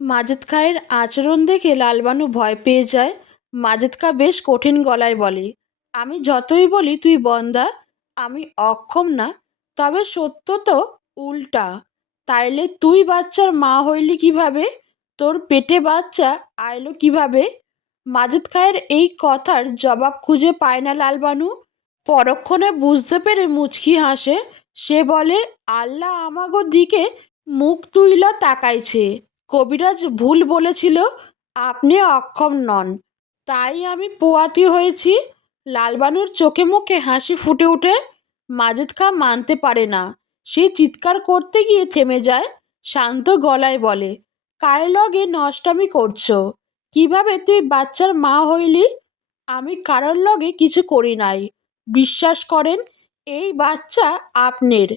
মাজেদ খাঁয়ের আচরণ দেখে লালবানু ভয় পেয়ে যায়। মাজেদ খাঁ বেশ কঠিন গলায় বলে, আমি যতই বলি তুই বন্দা, আমি অক্ষম না, তবে সত্য তো উল্টা। তাইলে তুই বাচ্চার মা হইলি কীভাবে? তোর পেটে বাচ্চা আইলো কীভাবে? মাজেদ খাঁয়ের এই কথার জবাব খুঁজে পায় না লালবানু। পরক্ষণে বুঝতে পেরে মুচকি হাসে। সে বলে, আল্লাহ আমাগো দিকে মুখ তুইলা তাকাইছে। কবিরাজ ভুল বলেছিল, আপনি অক্ষম নন। তাই আমি পোয়াতি হয়েছি। লালবানুর চোখে মুখে হাসি ফুটে ওঠে। মাজেদ খাঁ মানতে পারে না। সে চিৎকার করতে গিয়ে থেমে যায়, শান্ত গলায় বলে, কার লগে নষ্টামি করছ? কীভাবে তুই বাচ্চার মা হইলি? আমি কারোর লগে কিছু করি নাই। বিশ্বাস করেন, এই বাচ্চা আপনের।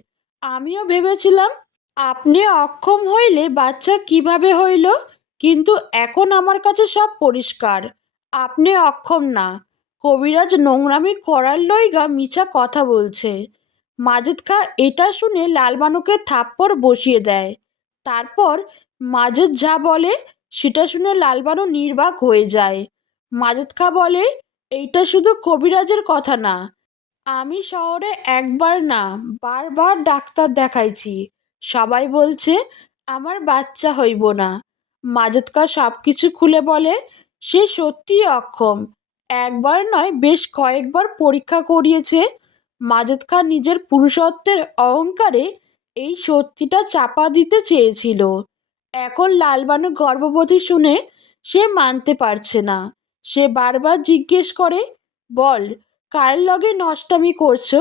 আমিও ভেবেছিলাম আপনি অক্ষম হইলে বাচ্চা কীভাবে হইল? কিন্তু এখন আমার কাছে সব পরিষ্কার। আপনি অক্ষম না। কবিরাজ নোংরামি করার লইগা মিছা কথা বলছে। মাজেদ খা এটা শুনে লালবানুকে থাপ্পড় বসিয়ে দেয়। তারপর মাজেদ যা বলে, সেটা শুনে লালবানু নির্বাক হয়ে যায়। মাজেদ খা বলে, এইটা শুধু কবিরাজের কথা না। আমি শহরে একবার না, বারবার ডাক্তার দেখাইছি। সবাই বলছে, আমার বাচ্চা হইব না। মাজেদ সব কিছু খুলে বলে, সে সত্যিই অক্ষম। একবার নয়, বেশ কয়েকবার পরীক্ষা করিয়েছে। মাজেদ খান নিজের পুরুষত্বের অহংকারে এই সত্যিটা চাপা দিতে চেয়েছিল। এখন লালবানু গর্ভবতী শুনে সে মানতে পারছে না। সে বারবার জিজ্ঞেস করে, বল, কার লগে নষ্টামি করছ?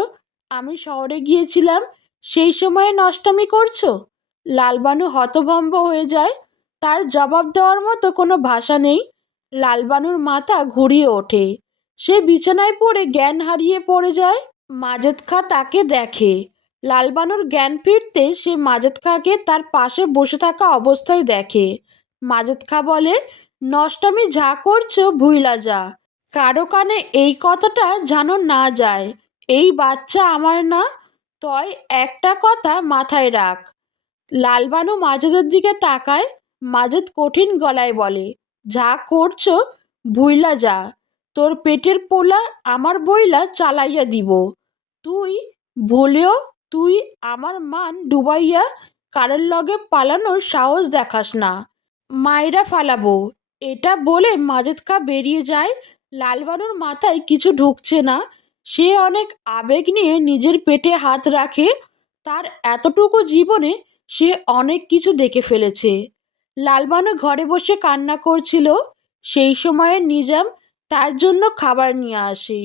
আমি শহরে গিয়েছিলাম সেই সময়ে নষ্টামি করছ? লালবানু হতভম্ব হয়ে যায়। তার জবাব দেওয়ার মতো কোনো ভাষা নেই। লালবানুর মাথা ঘুরিয়ে ওঠে। সে বিছানায় পড়ে জ্ঞান হারিয়ে পড়ে যায়। মাজেদ খা তাকে দেখে। লালবানুর জ্ঞান ফিরতে সে মাজেদ খাকে তার পাশে বসে থাকা অবস্থায় দেখে। মাজেদ খা বলে, নষ্টামি যা করছ ভুইলা যা। কারও কানে এই কথাটা যেন না যায়। এই বাচ্চা আমার না। তয় একটা কথা মাথায় রাখ। লালবানু মাজেদের দিকে তাকায়, মাজেদ কঠিন গলায় বলে, যা করছ, ভুইলা যা। তোর পেটের পোলা আমার বইলা চালাইয়া দিব। তুই ভুলেও তুই আমার মান ডুবাইয়া কারোর লগে পালানোর সাহস দেখাস না। মায়েরা ফালাবো। এটা বলে মাজেদ খা বেরিয়ে যায়। লালবানুর মাথায় কিছু ঢুকছে না। সে অনেক আবেগ নিয়ে নিজের পেটে হাত রাখে, তার এতটুকু জীবনে সে অনেক কিছু দেখে ফেলেছে। লালবানু ঘরে বসে কান্না করছিল, সেই সময়ে নিজাম তার জন্য খাবার নিয়ে আসে।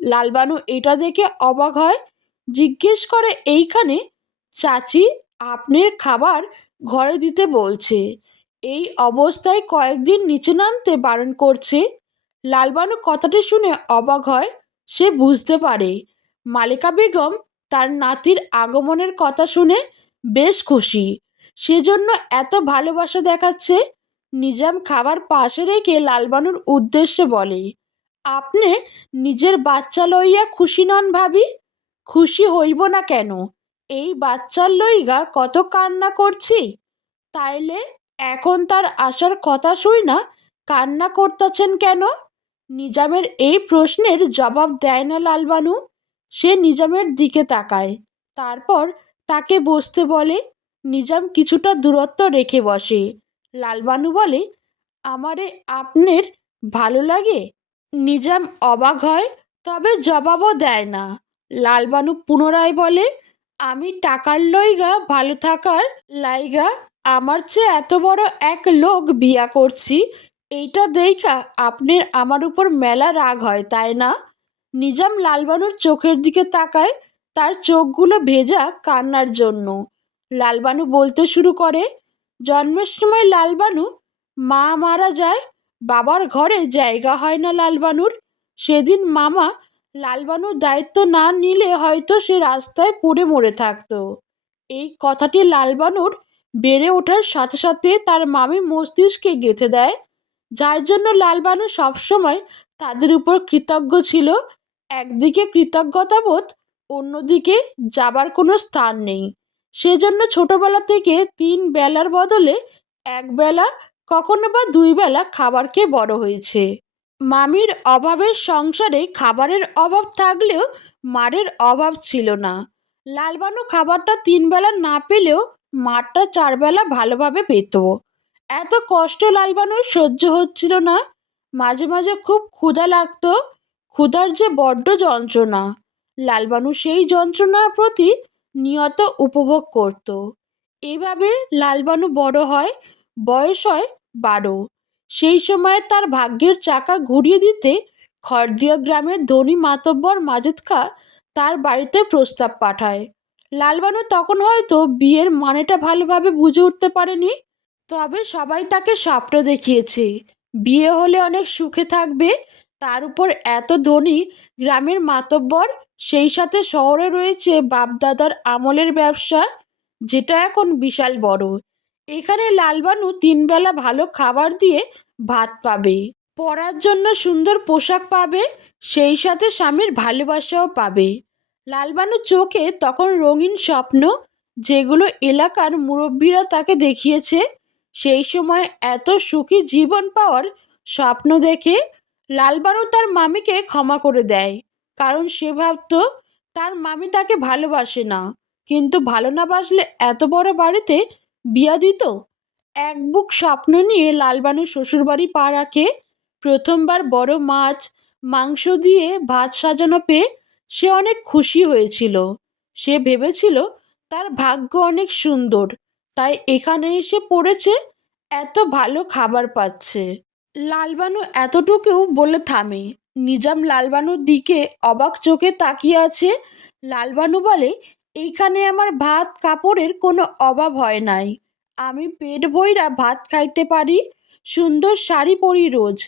লালবানু এটা দেখে অবাক হয়, জিজ্ঞেস করে, এইখানে চাচি আপনার খাবার ঘরে দিতে বলছে, এই অবস্থায় কয়েকদিন নিচে নামতে বারণ করছে? লালবানু কথাটি শুনে অবাক হয় সে বুঝতে পারে। মালিকা বেগম তার নাতির আগমনের কথা শুনে বেশ খুশি। সেজন্য এত ভালোবাসা দেখাচ্ছে, নিজাম খাবার পাশে রেখে লালবানুর উদ্দেশ্যে বলে, আপনি নিজের বাচ্চা লইয়া খুশি নন ভাবি? খুশি হইব না কেন? এই বাচ্চার লইগা কত কান্না করছি? তাইলে এখন তার আসার কথা শুই না কান্না করতেছেন কেন? নিজামের এই প্রশ্নের জবাব দেয় না লালবানু। সে নিজামের দিকে তাকায়। তারপর তাকে বসতে বলে, নিজাম কিছুটা দূরত্ব রেখে বসে। লালবানু বলে, আমারে আপনার ভালো লাগে? নিজাম অবাক হয়, তবে জবাবও দেয় না। লালবানু পুনরায় বলে, আমি টাকার লইগা, ভালো থাকার লাইগা, আমার চেয়ে এত বড় এক লোক বিয়া করছি এইটা দেইখা আপনার আমার উপর মেলা রাগ হয়, তাই না? নিজাম লালবানুর চোখের দিকে তাকায়, তার চোখগুলো ভেজা কান্নার জন্য। লালবানু বলতে শুরু করে, জন্মের সময় লালবানু মা মারা যায়, বাবার ঘরে জায়গা হয় না লালবানুর। সেদিন মামা লালবানুর দায়িত্ব না নিলে হয়তো সে রাস্তায় পড়ে মরে থাকতো। এই কথাটি লালবানুর বেড়ে ওঠার সাথে সাথে তার মামি মস্তিষ্কে গেঁথে দেয় যার জন্য লালবানু সবসময় তাদের উপর কৃতজ্ঞ ছিল। একদিকে কৃতজ্ঞতাবোধ, অন্যদিকে যাবার কোনো স্থান নেই। সেজন্য ছোটবেলা থেকে তিন বেলার বদলে এক বেলা, কখনো বা দুই বেলা খাবার খেয়ে বড় হয়েছে। মামির অভাবের সংসারে খাবারের অভাব থাকলেও মারের অভাব ছিল না। লালবানু খাবারটা তিন বেলা না পেলেও মারটা চারবেলা ভালোভাবে পেত। এত কষ্ট লালবানুর সহ্য হচ্ছিল না। মাঝে মাঝে খুব ক্ষুধা লাগতো। ক্ষুধার যে বড্ড যন্ত্রণা। লালবানু সেই যন্ত্রণার প্রতি নিয়ত উপভোগ করত। এইভাবে লালবানু বড় হয়, বয়স হয় বারো। সেই সময় তার ভাগ্যের চাকা ঘুরিয়ে দিতে খড়দিয়া গ্রামের ধনী মাতব্বর মাজেদ খা তার বাড়িতে প্রস্তাব পাঠায়। লালবানু তখন হয়তো বিয়ের মানেটা ভালোভাবে বুঝে উঠতে পারেনি তবে সবাই তাকে স্বপ্ন দেখিয়েছে। বিয়ে হলে অনেক সুখে থাকবে। তার উপর এত ধনী গ্রামের মাতব্বর, সেই সাথে শহরে রয়েছে বাপদাদার আমলের ব্যবসা, যেটা এখন বিশাল বড়। এখানে লালবানু তিনবেলা ভালো খাবার দিয়ে ভাত পাবে, পরার জন্য সুন্দর পোশাক পাবে, সেই সাথে স্বামীর ভালোবাসাও পাবে। লালবানু চোখে তখন রঙিন স্বপ্ন, যেগুলো এলাকার মুরব্বীরা তাকে দেখিয়েছে। সেই সময় এত সুখী জীবন পাওয়ার স্বপ্ন দেখে লালবানু তার মামিকে ক্ষমা করে দেয়। কারণ সে ভাবত তার মামি তাকে ভালোবাসে না। কিন্তু ভালো না বাসলে এত বড় বাড়িতে বিয়া দিত? এক বুক স্বপ্ন নিয়ে লালবানু শ্বশুরবাড়ি পা রাখে। প্রথমবার বড় মাছ, মাংস দিয়ে ভাত সাজানো পেয়ে সে অনেক খুশি হয়েছিল। সে ভেবেছিল তার ভাগ্য অনেক সুন্দর। তাই এখানে এসে পড়েছে, এত ভালো খাবার পাচ্ছে। লালবানু এতটুকুও বলে থামে নিজাম লালবানুর দিকে অবাক চোখে তাকিয়ে আছে। লালবানু বলে, এইখানে আমার ভাত কাপড়ের কোনো অভাব হয় নাই। আমি পেট ভইরা ভাত খাইতে পারি, সুন্দর শাড়ি পরি রোজ।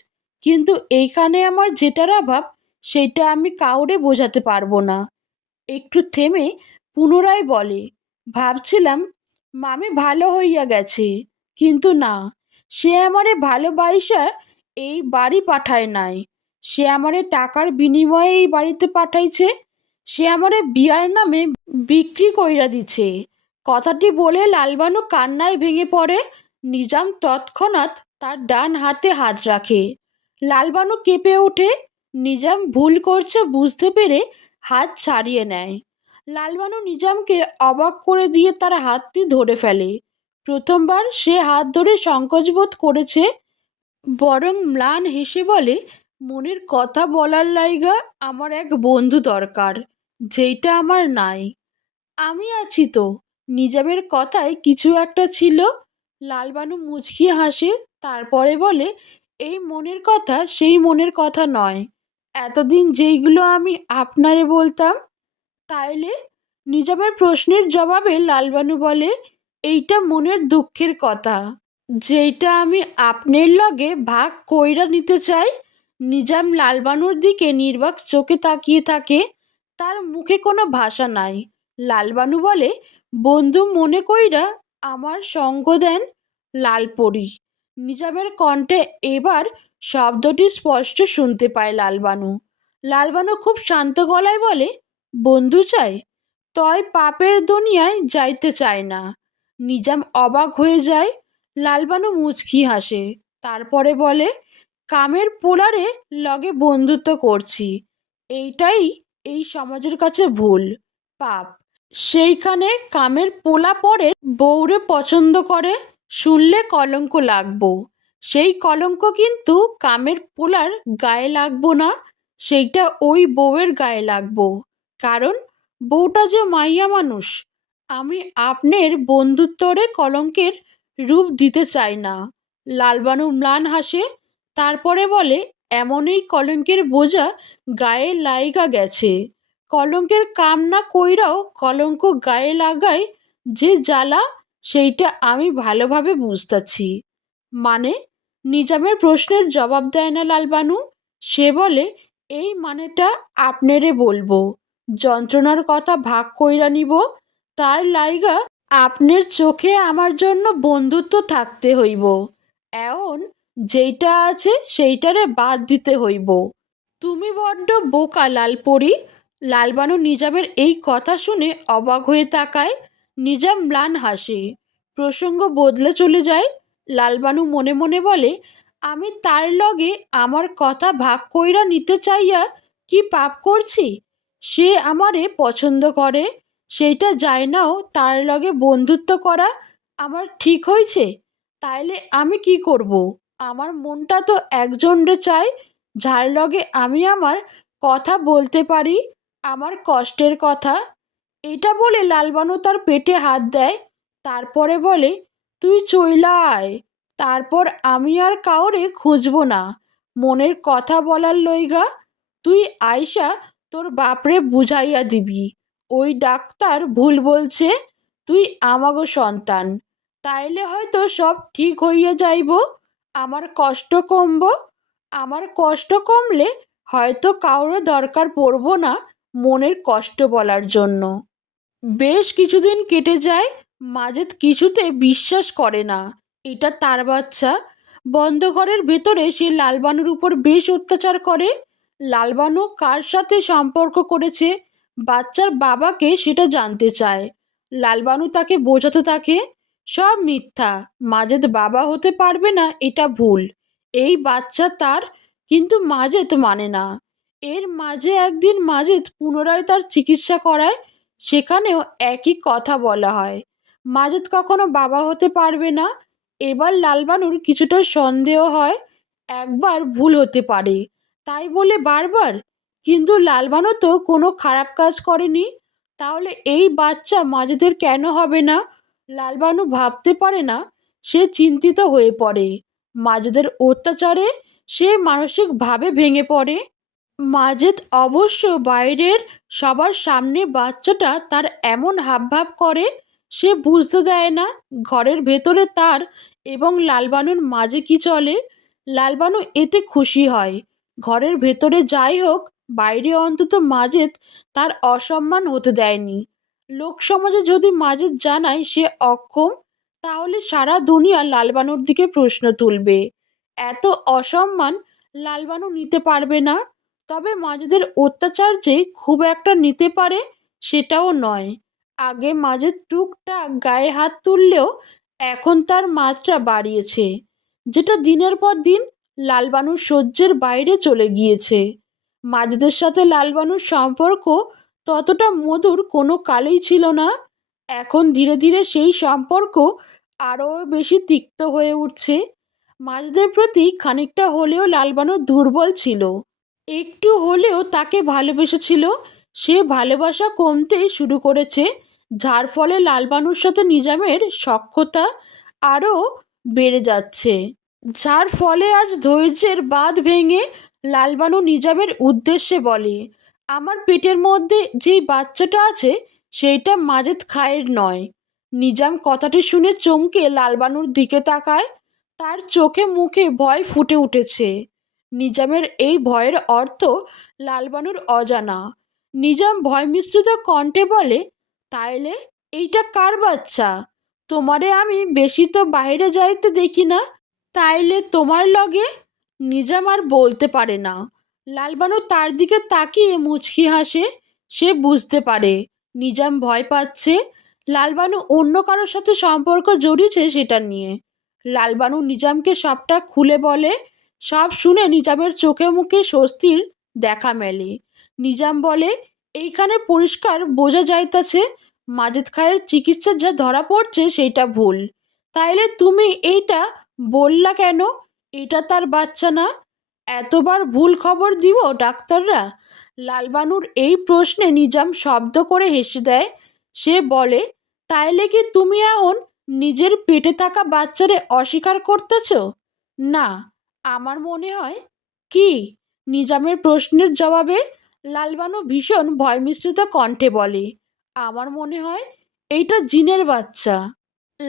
কিন্তু এইখানে আমার যেটার অভাব, সেটা আমি কাউরে বোঝাতে পারব না। একটু থেমে পুনরায় বলে, ভাবছিলাম মামি ভালো হইয়া গেছে। কিন্তু না, সে আমারে ভালোবাসা এই বাড়ি পাঠায় নাই। সে আমারে টাকার বিনিময়ে এই বাড়িতে পাঠাইছে। সে আমারে বিয়ার নামে বিক্রি কইরা দিছে। কথাটি বলে লালবানু কান্নায় ভেঙে পড়ে। নিজাম তৎক্ষণাৎ তার ডান হাতে হাত রাখে। লালবানু কেঁপে ওঠে। নিজাম ভুল করছে বুঝতে পেরে হাত ছাড়িয়ে নেয়। লালবানু নিজামকে অবাক করে দিয়ে তার হাতটি ধরে ফেলে। প্রথমবার সে হাত ধরে সংকোচবোধ করেছে, বরং ম্লান হেসে বলে, মনের কথা বলার লাইগা আমার এক বন্ধু দরকার, যেইটা আমার নাই। আমি আছি তো, নিজামের কথায় কিছু একটা ছিল? লালবানু মুচকি হাসে, তারপরে বলে, এই মনের কথা সেই মনের কথা নয়। এতদিন যেইগুলো আমি আপনারে বলতাম তাইলে নিজামের প্রশ্নের জবাবে লালবানু বলে, এইটা মনের দুঃখের কথা। যেইটা আমি আপনার লগে ভাগ কইরা নিতে চাই, নিজাম লালবানুর দিকে নির্বাক চোখে তাকিয়ে থাকে, তার মুখে কোনো ভাষা নাই। লালবানু বলে, বন্ধু মনে কইরা আমার সঙ্গ দেন লালপরি। নিজামের কণ্ঠে এবার শব্দটি স্পষ্ট শুনতে পায় লালবানু। লালবানু খুব শান্ত গলায় বলে বন্ধু চাই, তয় পাপের দুনিয়ায় যাইতে চায় না। নিজাম অবাক হয়ে যায়, লালবানু মুচকি হাসে। তারপরে বলে, কামের পোলারে লগে বন্ধুত্ব করছি। এইটাই এই সমাজের কাছে ভুল, পাপ। সেইখানে কামের পোলা পরে বউরে পছন্দ করে, শুনলে কলঙ্ক লাগবো। সেই কলঙ্ক কিন্তু কামের পোলার গায়ে লাগবো না, সেইটা ওই বউয়ের গায়ে লাগবো। কারণ বউটা যে মাইয়া মানুষ, আমি আপনার বন্ধুত্বরে কলঙ্কের রূপ দিতে চাই না। লালবানু ম্লান হাসে, তারপরে বলে, এমনই কলঙ্কের বোঝা গায়ে লাইগা গেছে। কলঙ্কের কাম না কইরাও কলঙ্ক গায়ে লাগায় যে জ্বালা, সেইটা আমি ভালোভাবে বুঝতাছি। মানে নিজামের প্রশ্নের জবাব দেয় না লালবানু। সে বলে, এই মানেটা আপনারে বলব। যন্ত্রণার কথা ভাগ কইরা নিব, তার লাইগা আপনার চোখে আমার জন্য বন্ধুত্ব থাকতে হইব। এমন যেইটা আছে সেইটারে বাদ দিতে হইব। তুমি বড্ড বোকা লালপরি। লালবানু নিজামের এই কথা শুনে অবাক হয়ে তাকায়। নিজাম ম্লান হাসে। প্রসঙ্গ বদলে চলে যায়। লালবানু মনে মনে বলে, আমি তার লগে আমার কথা ভাগ কইরা নিতে চাইয়া কি পাপ করছি? সে আমারে পছন্দ করে, সেইটা যায় নাও, তার লগে বন্ধুত্ব করা আমার ঠিক হয়েছে, তাইলে আমি কি করব? আমার মনটা তো একজনরে চাই, যার লগে আমি আমার কথা বলতে পারি, আমার কষ্টের কথা। এটা বলে লালবানু তার পেটে হাত দেয়, তারপরে বলে, তুই চইলা আয়, তারপর আমি আর কাউরে খুঁজব না। মনের কথা বলার লইগা, তুই আয়সা তোর বাপরে বুঝাইয়া দিবি। ওই ডাক্তার ভুল বলছে, তুই আমাগো সন্তান। তাইলে হয়তো সব ঠিক হইয়া যাইব। আমার কষ্ট কমব। আমার কষ্ট কমলে হয়তো কাউরে দরকার পড়ব না মনের কষ্ট বলার জন্য। বেশ কিছুদিন কেটে যায়, মাজেদ কিছুতে বিশ্বাস করে না। এটা তার বাচ্চা। বন্ধ ঘরের ভেতরে সে লালবানুর উপর বেশ অত্যাচার করে। লালবানু কার সাথে সম্পর্ক করেছে? বাচ্চার বাবাকে সেটা জানতে চায়। লালবানু তাকে বোঝাতে থাকে, সব মিথ্যা, মাজেদ বাবা হতে পারবে না, এটা ভুল। এই বাচ্চা তার, কিন্তু মাজেদ মানে না। এর মাঝে একদিন মাজেদ পুনরায় তার চিকিৎসা করায়, সেখানেও একই কথা বলা হয়। মাজেদ কখনো বাবা হতে পারবে না। এবার লালবানুর কিছুটা সন্দেহ হয়, একবার ভুল হতে পারে। তাই বলে বারবার? কিন্তু লালবানু তো কোনো খারাপ কাজ করেনি। তাহলে এই বাচ্চা মাজেদের কেন হবে না? লালবানু ভাবতে পারে না। সে চিন্তিত হয়ে পড়ে। মাজেদের অত্যাচারে সে মানসিকভাবে ভেঙে পড়ে। মাজেদ অবশ্য বাইরের সবার সামনে বাচ্চাটা তার এমন হাবভাব করে, সে বুঝতে দেয় না ঘরের ভেতরে তার এবং লালবানুর মাঝে কি চলে। লালবানু এতে খুশি হয়। ঘরের ভেতরে যাই হোক, বাইরে অন্তত মাজেদ তার অসম্মান হতে দেয়নি। লোক সমাজে যদি মাজেদ জানায় সে অক্ষম, তাহলে সারা দুনিয়া লালবানুর দিকে প্রশ্ন তুলবে। এত অসম্মান লালবানু নিতে পারবে না, তবে মাজেদের অত্যাচার যে খুব একটা নিতে পারে সেটাও নয়। আগে মাজেদ টুকটাক গায়ে হাত তুললেও এখন তার মাত্রা বাড়িয়েছে, যেটা দিনের পর দিন লালবানুর সহ্যের বাইরে চলে গিয়েছে। মাজেদের সাথে লালবানুর সম্পর্ক ততটা মধুর কোনো কালেই ছিল না। এখন ধীরে ধীরে সেই সম্পর্ক আরও বেশি তিক্ত হয়ে উঠছে। মাজেদের প্রতি খানিকটা হলেও লালবানু দুর্বল ছিল। একটু হলেও তাকে ভালোবেসেছিল। সে ভালোবাসা কমতে শুরু করেছে, যার ফলে লালবানুর সাথে নিজামের সখ্যতা আরও বেড়ে যাচ্ছে। যার ফলে আজ ধৈর্যের বাঁধ ভেঙে লালবানু নিজামের উদ্দেশ্যে বলে, আমার পেটের মধ্যে যেই বাচ্চাটা আছে, সেইটা মাজেদ খায়ের নয়। নিজাম কথাটি শুনে চমকে লালবানুর দিকে তাকায়, তার চোখে মুখে ভয় ফুটে উঠেছে। নিজামের এই ভয়ের অর্থ লালবানুর অজানা। নিজাম ভয় মিশ্রিত কণ্ঠে বলে, তাইলে এইটা কার বাচ্চা? তোমারে আমি বেশি তো বাইরে যাইতে দেখি না। তাইলে তোমার লগে নিজাম আর বলতে পারে না। লালবানু তার দিকে তাকিয়ে মুচকি হাসে, সে বুঝতে পারে। নিজাম ভয় পাচ্ছে। লালবানু অন্য কারোর সাথে সম্পর্ক জড়িয়েছে সেটা নিয়ে। লালবানু নিজামকে সবটা খুলে বলে, সব শুনে নিজামের চোখে মুখে স্বস্তির দেখা মেলে। নিজাম বলে, এইখানে পরিষ্কার বোঝা যাইতাছে, মাজেদ খায়ের চিকিৎসা যা ধরা পড়ছে সেইটা ভুল। তাইলে তুমি এইটা বললা কেন? এটা তার বাচ্চা না? এতবার ভুল খবর দিব ডাক্তাররা? লালবানুর এই প্রশ্নে নিজাম শব্দ করে হেসে দেয়। সে বলে, তাইলে কি তুমি এখন নিজের পেটে থাকা বাচ্চারে অস্বীকার করতেছ? না, আমার মনে হয় কি? নিজামের প্রশ্নের জবাবে লালবানু ভীষণ ভয় মিশ্রিত কণ্ঠে বলে, আমার মনে হয় এইটা জিনের বাচ্চা।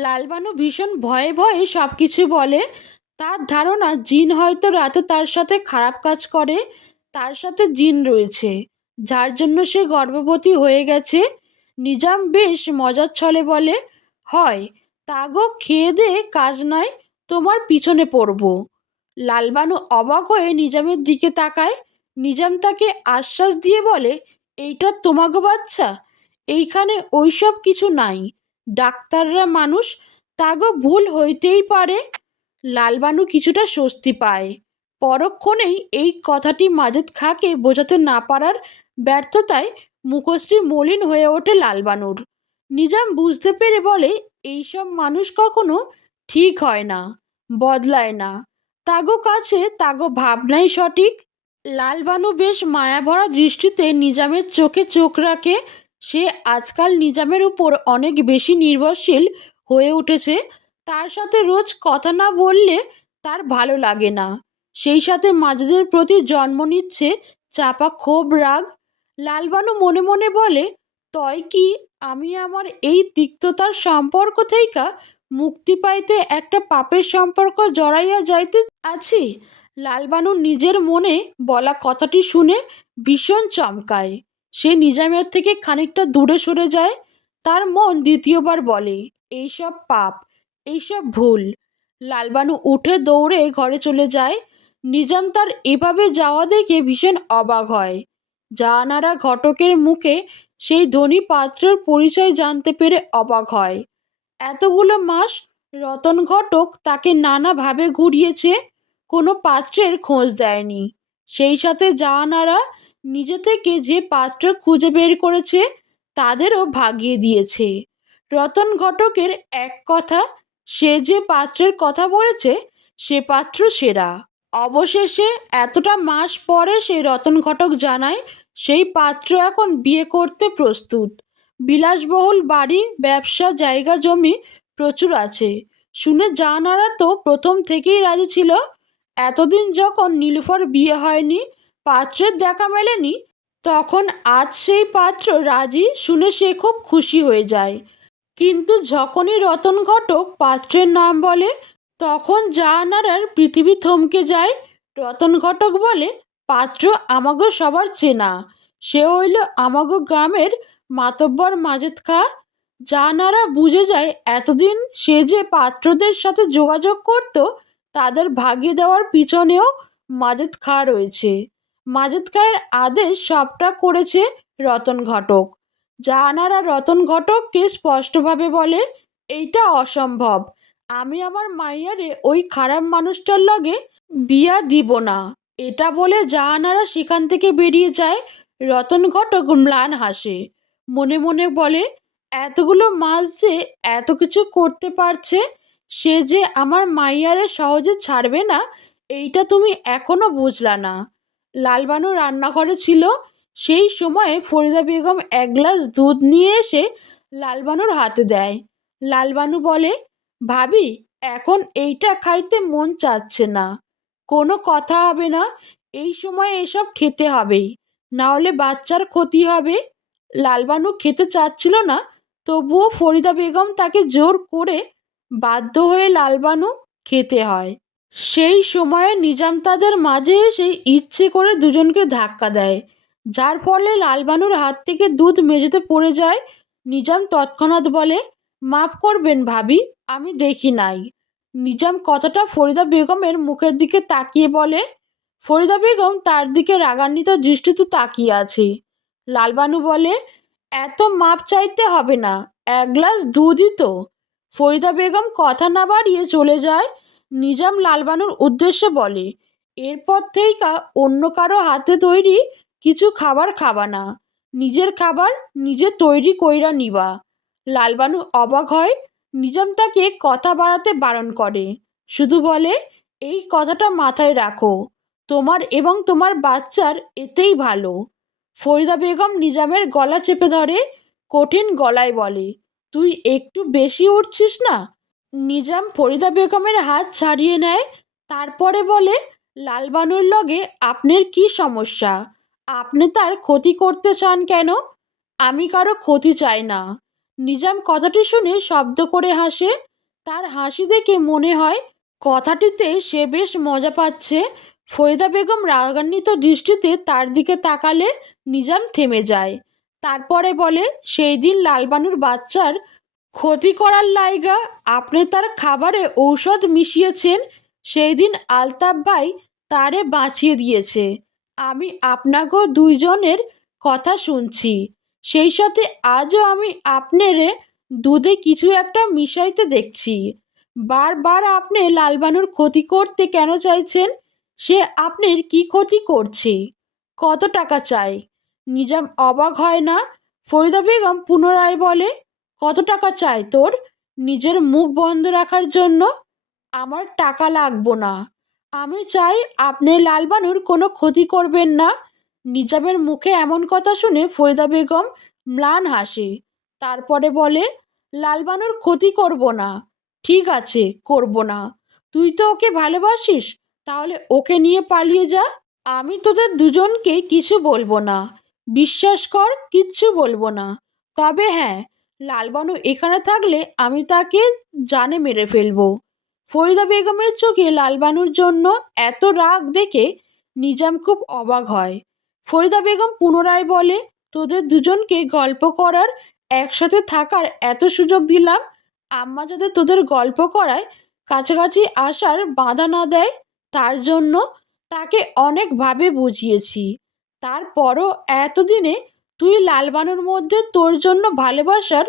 লালবানু ভীষণ ভয়ে ভয়ে সব কিছু বলে। তার ধারণা, জিন হয়তো রাতে তার সাথে খারাপ কাজ করে, তার সাথে জিন রয়েছে, যার জন্য সে গর্ভবতী হয়ে গেছে। নিজাম বেশ মজার ছলে বলে, হয় তাগো খেয়ে দে কাজ নয় তোমার পিছনে পড়ব। লালবানু অবাক হয়ে নিজামের দিকে তাকায়। নিজাম তাকে আশ্বাস দিয়ে বলে, এইটা তোমাগো বাচ্চা, এইখানে ওইসব কিছু নাই ডাক্তাররা মানুষ তাগো ভুল হইতেই পারে। লালবানু কিছুটা স্বস্তি পায়। পরক্ষণেই এই কথাটি মাজেদ খাঁকে বোঝাতে না পারার ব্যর্থতায় মুখশ্রী মলিন হয়ে ওঠে লালবানুর। নিজাম বুঝতে পেরে বলে, এইসব মানুষ কখনো ঠিক হয় না, বদলায় না। তাগো কাছে তাগো ভাবনাই সঠিক। লালবানু বেশ মায়াভরা দৃষ্টিতে নিজামের চোখে চোখ রাখে সে আজকাল নিজামের উপর অনেক বেশি নির্ভরশীল হয়ে উঠেছে। তার সাথে রোজ কথা না বললে তার ভালো লাগে না। সেই সাথে মাজেদের প্রতি জন্ম নিচ্ছে চাপা ক্ষোভ, রাগ। লালবানু মনে মনে বলে, তয় কি আমি আমার এই তিক্ততার সম্পর্ক থেইকা মুক্তি পাইতে একটা পাপের সম্পর্ক জড়াইয়া যাইতে আছি? লালবানু নিজের মনে বলা কথাটি শুনে ভীষণ চমকায়। সে নিজামের থেকে খানিকটা দূরে সরে যায়, তার মন দ্বিতীয়বার বলে, এইসব পাপ, এইসব ভুল। লালবানু উঠে দৌড়ে ঘরে চলে যায়। নিজাম তার এভাবে যাওয়া দেখে ভীষণ অবাক হয়। জাহানারা ঘটকের মুখে সেই ধনী পাত্রের পরিচয় জানতে পেরে অবাক হয়। এতগুলো মাস রতন ঘটক তাকে নানাভাবে ঘুরিয়েছে, কোনো পাত্রের খোঁজ দেয়নি। সেই সাথে জাহানারা নিজে থেকে যে পাত্র খুঁজে বের করেছে, তাদেরও ভাগিয়ে দিয়েছে। রতন ঘটকের এক কথা, সে যে পাত্রের কথা বলেছে, সে পাত্র সেরা। অবশেষে এতটা মাস পরে সেই রতন ঘটক জানায়, সেই পাত্র এখন বিয়ে করতে প্রস্তুত। বিলাসবহুল বাড়ি, ব্যবসা, জায়গা, জমি প্রচুর আছে। শুনে জানারা তো প্রথম থেকেই রাজি ছিল। এতদিন যখন নীলুফার বিয়ে হয়নি পাত্রের দেখা মেলেনি, তখন আজ সেই পাত্র রাজি শুনে সে খুব খুশি হয়ে যায়। কিন্তু যখনই রতন ঘটক পাত্রের নাম বলে, তখন জাহানারার পৃথিবী থমকে যায়। রতন ঘটক বলে, পাত্র আমাগো সবার চেনা। সে হইল আমাগো গ্রামের মাতব্বর মাজেদ খা জাহানারা বুঝে যায়, এতদিন সে যে পাত্রদের সাথে যোগাযোগ করত, তাদের ভাগিয়ে দেওয়ার পিছনেও মাজেদ খা রয়েছে। মাজেদ খায়ের আদেশ সবটা করেছে রতন ঘটক। জাহানারা রতন ঘটককে স্পষ্টভাবে বলে, এইটা অসম্ভব। আমি আমার মাইয়ারে ওই খারাপ মানুষটার লগে বিয়া দিব না। এটা বলে জাহানারা সেখান থেকে বেরিয়ে যায়। রতন ঘটক ম্লান হাসে। মনে মনে বলে, এতগুলো মাস যে এত কিছু করতে পারছে, সে যে আমার মাইয়ারে সহজে ছাড়বে না, এইটা তুমি এখনও বুঝলা না। লালবানু রান্নাঘরে ছিল, সেই সময়ে ফরিদা বেগম এক গ্লাস দুধ নিয়ে এসে লালবানুর হাতে দেয়। লালবানু বলে, ভাবি, এখন এইটা খাইতে মন চাচ্ছে না। কোনো কথা হবে না, এই সময় এসব খেতে হবেই। না হলে বাচ্চার ক্ষতি হবে লালবানু খেতে চাচ্ছিল না, তবুও ফরিদা বেগম তাকে জোর করে বাধ্য হয়ে লালবানু খেতে হয়। সেই সময়ে নিজাম তাদের মাঝে এসে ইচ্ছে করে দুজনকে ধাক্কা দেয়। যার ফলে লালবানুর হাত থেকে দুধ মেঝেতে পড়ে যায়। নিজাম তৎক্ষণাৎ বলে, মাফ করবেন ভাবি, আমি দেখি নাই। নিজাম কথাটা ফরিদা বেগমের মুখের দিকে তাকিয়ে বলে, ফরিদা বেগম তার দিকে রাগান্বিত দৃষ্টিতে তাকিয়ে আছে। লালবানু বলে, এত মাপ চাইতে হবে না, এক গ্লাস দুধই তো। ফরিদা বেগম কথা না বাড়িয়ে চলে যায়। নিজাম লালবানুর উদ্দেশ্যে বলে এরপর থেইকা অন্য কারও হাতে তৈরি কিছু খাবার খাবা না। নিজের খাবার নিজে তৈরি কইরা নিবা। লালবানু অবাক হয়। নিজাম তাকে কথা বাড়াতে বারণ করে। শুধু বলে, এই কথাটা মাথায় রাখো। তোমার এবং তোমার বাচ্চার এতেই ভালো। ফরিদা বেগম নিজামের গলা চেপে ধরে কঠিন গলায় বলে, তুই একটু বেশি উঠছিস না? নিজাম ফরিদা বেগমের হাত ছাড়িয়ে নেয়, তারপরে বলে লালবানুর লগে আপনার কি সমস্যা? আপনি তার ক্ষতি করতে চান কেন? আমি কারও ক্ষতি চাই না। নিজাম কথাটি শুনে শব্দ করে হাসে। তার হাসি দেখে মনে হয়, কথাটিতে সে বেশ মজা পাচ্ছে। ফরিদা বেগম রাগান্বিত দৃষ্টিতে তার দিকে তাকালে নিজাম থেমে যায়। তারপরে বলে, সেই দিন লালবানুর বাচ্চার ক্ষতি করার লাইগা আপনি তার খাবারে ঔষধ মিশিয়েছেন, সেই দিন আলতাফ ভাই তারে বাঁচিয়ে দিয়েছে। আমি আপনাকেও দুইজনের কথা শুনছি। সেই সাথে আজও আমি আপনারে দুধে কিছু একটা মিশাইতে দেখছি। বারবার আপনি লালবানুর ক্ষতি করতে কেন চাইছেন? সে আপনার কি ক্ষতি করছে? কত টাকা চাই? নিজাম অবাক হয় না? ফরিদা বেগম পুনরায় বলে কত টাকা চাই তোর? নিজের মুখ বন্ধ রাখার জন্য আমার টাকা লাগবো না। আমি চাই আপনি লালবানুর কোনো ক্ষতি করবেন না। নিজামের মুখে এমন কথা শুনে ফরিদা বেগম ম্লান হাসে। তারপরে বলে লালবানুর ক্ষতি করব না। ঠিক আছে, করব না। তুই তো ওকে ভালোবাসিস, তাহলে ওকে নিয়ে পালিয়ে যা। আমি তোদের দুজনকে কিছু বলব না। বিশ্বাস কর, কিচ্ছু বলব না। তবে হ্যাঁ লালবানু এখানে থাকলে আমি তাকে জানে মেরে ফেলব। ফরিদা বেগমের চোখে লালবানুর জন্য এত রাগ দেখে নিজাম খুব অবাক হয়। ফরিদা বেগম পুনরায় বলে, তোদের দুজনকে গল্প করার, একসাথে থাকার এত সুযোগ দিলাম। আম্মা যাতে তোদের গল্প করায়, কাছাকাছি আসার বাধা না দেয়, তার জন্য তাকে অনেকভাবে বুঝিয়েছি। তারপরও এতদিনে তুই লালবানুর মধ্যে তোর জন্য ভালোবাসার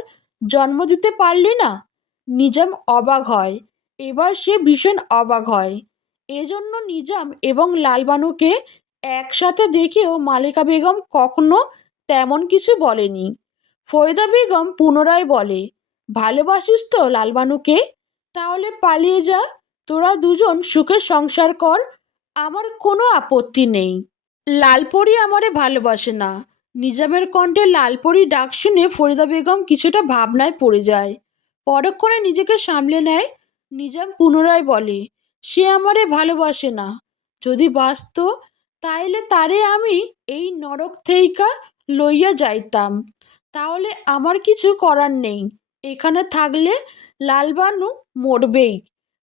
জন্ম দিতে পারলি না? নিজাম অবাক হয়। এবার সে ভীষণ অবাক হয়। এজন্য নিজাম এবং লালবানুকে একসাথে দেখেও মালিকা বেগম কখনো তেমন কিছু বলেনি। ফরিদা বেগম পুনরায় বলে, ভালোবাসিস তো লালবানুকে তাহলে পালিয়ে যা। তোরা দুজন সুখে সংসার কর। আমার কোনো আপত্তি নেই। লালপরি আমারে ভালোবাসে না। নিজামের কণ্ঠে লালপরি ডাক শুনে ফরিদা বেগম কিছুটা ভাবনায় পড়ে যায়। পরক্ষণে নিজেকে সামলে নেয়, নিজাম পুনরায় বলে, সে আমারে ভালোবাসে না। যদি বাঁচত, তাইলে তারে আমি এই নরক থেইকা লইয়া যাইতাম। তাহলে আমার কিছু করার নেই। এখানে থাকলে লালবানু মরবেই।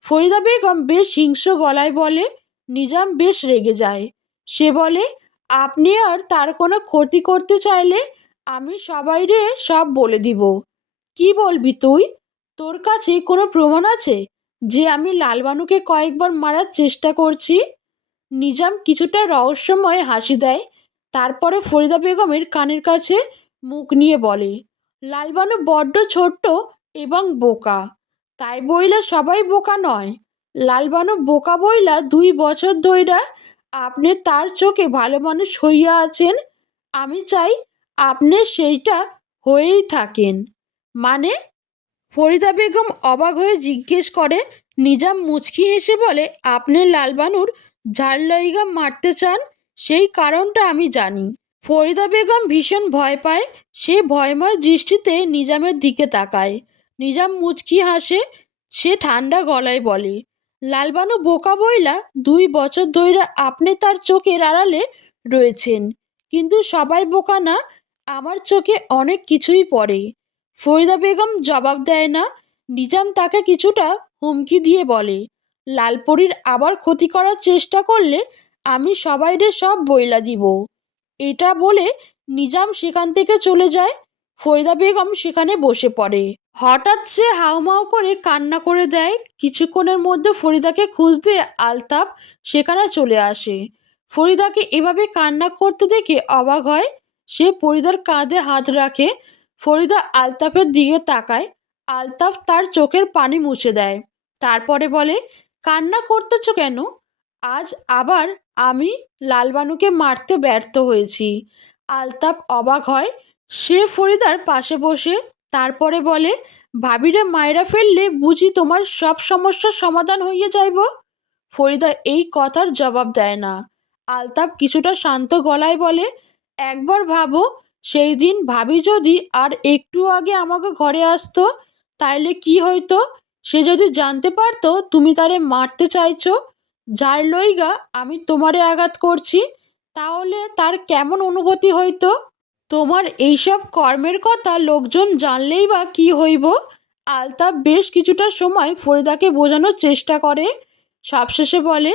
ফরিদা বেগম বেশ হিংস্র গলায় বলে, নিজাম বেশ রেগে যায়। সে বলে আপনি আর তার কোনো ক্ষতি করতে চাইলে আমি সবাইরে সব বলে দিব। কি বলবি তুই? তোর কাছে কোনো প্রমাণ আছে যে আমি লালবানুকে কয়েকবার মারার চেষ্টা করছি? নিজাম কিছুটা রহস্যময় হাসি দেয়, তারপরে ফরিদা বেগমের কানের কাছে মুখ নিয়ে বলে, লালবানু বড্ড ছোট্ট এবং বোকা। তাই বইলা সবাই বোকা নয়। লালবানু বোকা বইলা দুই বছর ধইরা আপনি তার চোখে ভালো মানুষ হইয়া আছেন, আমি চাই আপনি সেইটা হয়েই থাকেন। মানে? ফরিদা বেগম অবাক হয়ে জিজ্ঞেস করে, নিজাম মুচকি হেসে বলে, আপনি লালবানুর ঝাড় লইগা মারতে চান? সেই কারণটা আমি জানি। ফরিদা বেগম ভীষণ ভয় পায়, সে ভয়ময় দৃষ্টিতে নিজামের দিকে তাকায়। নিজাম মুচকি হাসে, সে ঠান্ডা গলায় বলে লালবানু বোকা বইলা দুই বছর ধরে আপনি তার চোখের আড়ালে রয়েছেন। কিন্তু সবাই বোকা না, আমার চোখে অনেক কিছুই পড়ে। ফরিদা বেগম জবাব দেয় না, নিজাম তাকে কিছুটা হুমকি দিয়ে বলে, লালপরীর আবার ক্ষতি করার চেষ্টা করলে আমি সবাইরে সব বইলা দিব। এটা বলে নিজাম সেখান থেকে চলে যায় ফরিদা বেগম সেখানে বসে পড়ে। হঠাৎ সে হাউমাউ করে কান্না করে দেয়। কিছুক্ষণের মধ্যে ফরিদাকে খুঁজতে আলতাপ সেখানে চলে আসে। ফরিদাকে এভাবে কান্না করতে দেখে অবাক হয়। সে ফরিদার কাঁধে হাত রাখে। ফরিদা আলতাফের দিকে তাকায়। আলতাফ তার চোখের পানি মুছে দেয়। তারপরে বলে, কান্না করতেছ কেন? আজ আবার আমি লালবানুকে মারতে ব্যর্থ হয়েছি। আলতাফ অবাক হয়। সে ফরিদার পাশে বসে তারপরে বলে, ভাবিরে মায়েরা ফেললে বুঝি তোমার সব সমস্যার সমাধান হইয়া যাইব? ফরিদা এই কথার জবাব দেয় না। আলতাফ কিছুটা শান্ত গলায় বলে, একবার ভাবো, সেই দিন ভাবি যদি আর একটু আগে আমাকে ঘরে আসতো, তাইলে কি হইতো? সে যদি জানতে পারতো তুমি তারে মারতে চাইছো, যার লইগা আমি তোমারে আঘাত করছি, তাহলে তার কেমন অনুভূতি হইতো? তোমার এইসব কর্মের কথা লোকজন জানলেই বা কি হইব? আলতাফ বেশ কিছুটা সময় ফরিদাকে বোঝানোর চেষ্টা করে। সবশেষে বলে,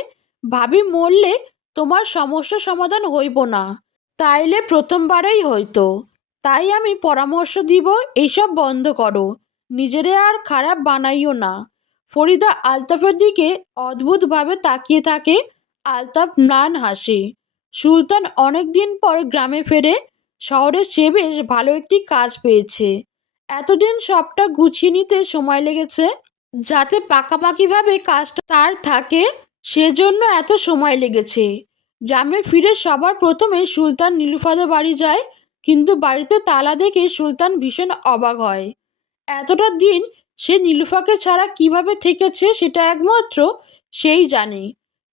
ভাবি মরলে তোমার সমস্যা সমাধান হইব না। তাইলে প্রথমবারেই হইতো তাই আমি পরামর্শ দিব, এইসব বন্ধ করো। নিজেরে আর খারাপ বানাইও না। ফরিদা আলতাফের দিকে অদ্ভুতভাবে তাকিয়ে থাকে। আলতাফ নান হাসে। সুলতান অনেক দিন পর গ্রামে ফেরে শহরে সে বেশ ভালো একটি কাজ পেয়েছে। এতদিন সবটা গুছিয়ে নিতে সময় লেগেছে। যাতে পাকাপাকিভাবে কাজটা তার থাকে, সেজন্য এত সময় লেগেছে। গ্রামে ফিরে সবার প্রথমে সুলতান নীলুফাদের বাড়ি যায়, কিন্তু বাড়িতে তালা দেখে সুলতান ভীষণ অবাক হয়। এতটা দিন সে নীলুফাকে ছাড়া কীভাবে থেকেছে সেটা একমাত্র সেই জানে।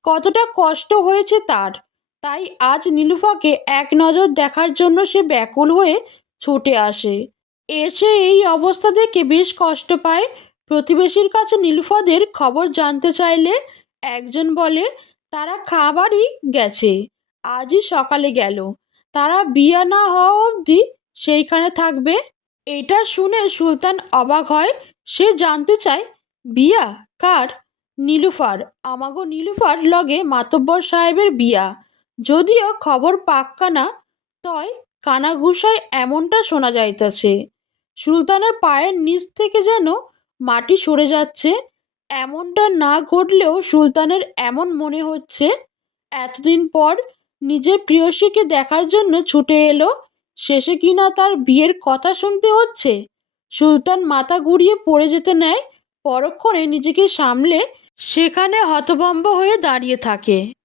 কতটা কষ্ট হয়েছে তার। তাই আজ নীলুফাকে এক নজর দেখার জন্য সে ব্যাকুল হয়ে ছুটে আসে। এসে এই অবস্থা দেখে বেশ কষ্ট পায়। প্রতিবেশীর কাছে নীলুফাদের খবর জানতে চাইলে একজন বলে, তারা খাবারই গেছে, আজই সকালে গেল। তারা বিয়া না হওয়া অবধি সেইখানে থাকবে এটা শুনে সুলতান অবাক হয়। সে জানতে চায়, বিয়া? কার? নীলুফার। আমাগো নীলুফার লগে মাতব্বর সাহেবের বিয়া। যদিও খবর পাক্কা না, তয় কানাঘুষায় এমনটা শোনা যাইতেছে। সুলতানের পায়ের নিচ থেকে যেন মাটি সরে যাচ্ছে, এমনটা না ঘটলেও সুলতানের এমন মনে হচ্ছে, এতদিন পর নিজের প্রিয়সীকে দেখার জন্য ছুটে এলো, শেষে কিনা তার বিয়ের কথা শুনতে হচ্ছে? সুলতান মাথা ঘুরিয়ে পড়ে যেতে নেয়, পরক্ষণে নিজেকে সামলে সেখানে হতভম্ব হয়ে দাঁড়িয়ে থাকে।